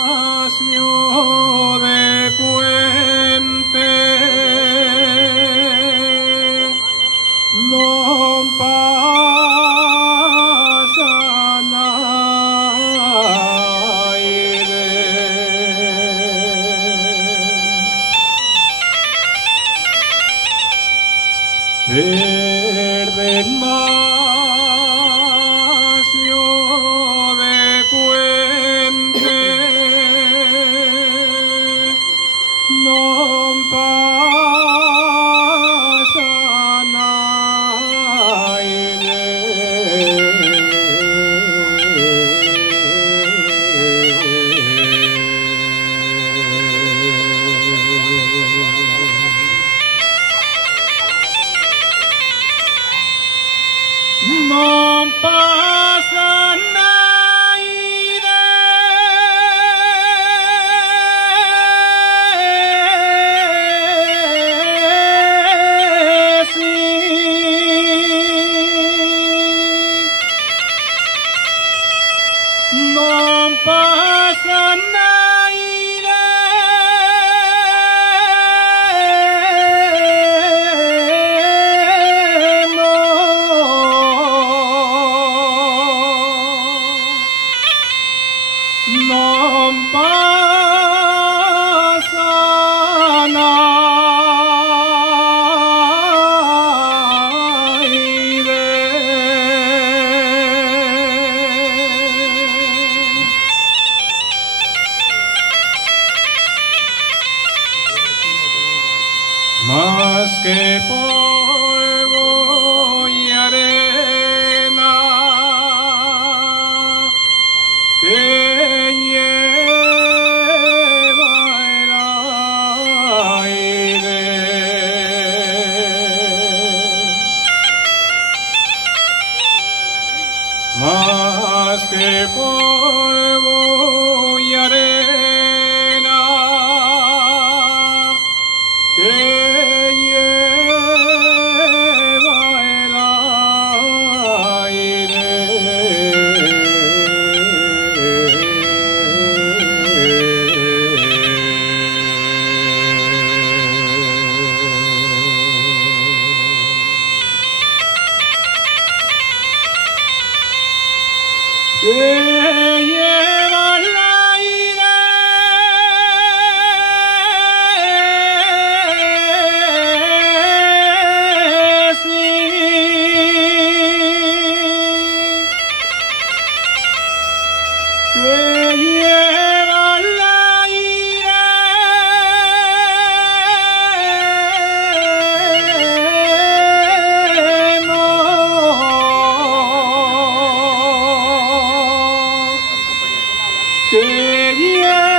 desmacio de puente non pasa naide. Verde macio de puente non pasa non pasa naide, sì. Non pasa naide, non pasa naide. Más que polvo y arena que lleva el aire, más que polvo y arena que lleva el aire. Lleva el aire, sí. Que lleva el aire, no. Que lleva